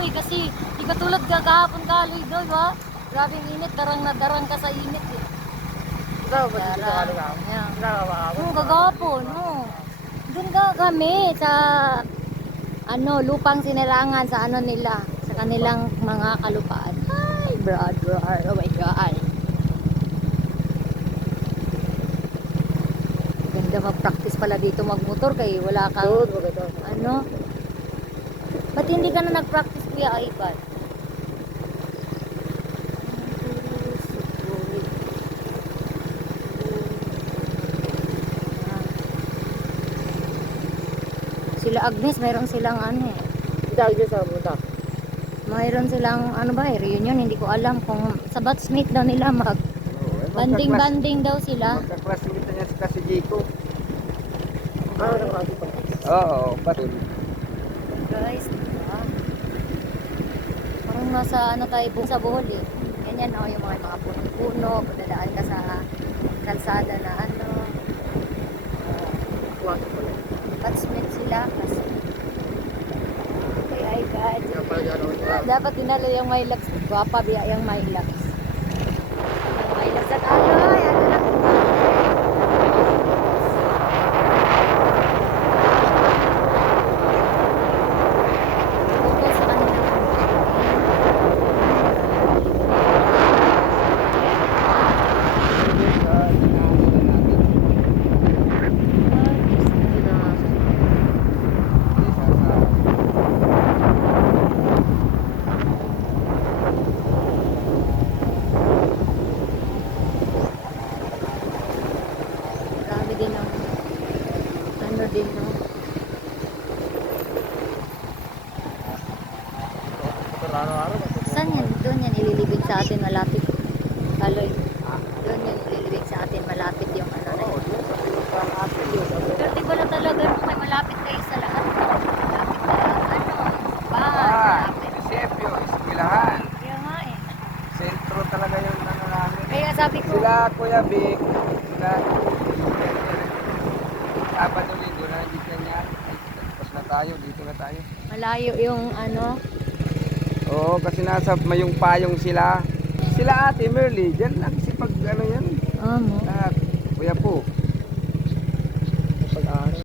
eh, kasi di katulad kahapon kaloy doon, ha? Grabing init, darang na darang ka sa init eh. Darang. Yeah. Kagapon, no. Doon ka kami sa lupang sinirangan sa nila, sa kanilang mga kalupaan. Hi, brother. Oh my God. Ganda mag-practice pala dito magmotor kay wala kang Ba't hindi ka na nag-practice, Kuya Ivan? Sila Agnes, mayroon silang mayroon silang reunion, hindi ko alam kung sa batchmate daw nila banding daw sila. Magkaklasmate niya si Jiko. Oo, patul. Guys, diba? Parang nasa tayo sa Bohol eh. Ganyan yung mga puno, dadaan ka sa kalsada na batchmate sila kasi ay God. Dapat dinala yung Mylax. Guwapa biya yung Mylax. Mylax at na. Focus sa kanila. Marami din ang din no. Saan yan? Doon yan ililibing sa atin malapit. Kaloy. Doon yan ililibing sa atin malapit yung na yun. Pero di ba na talaga may malapit kayo sa lahat? Malapit na bahay. Siyempre, eskwelahan. Kaya nga eh. Sentro talaga yung namin. Kaya sabi ko, Sila Kuya Vic, sila Sabado Linggo na dito niya. Tapos na tayo, dito na tayo. malayo yung Oo, kasi nasa mayong payong sila. Sila Ate Merly, dyan lang si pag yan. mo. Kuya po.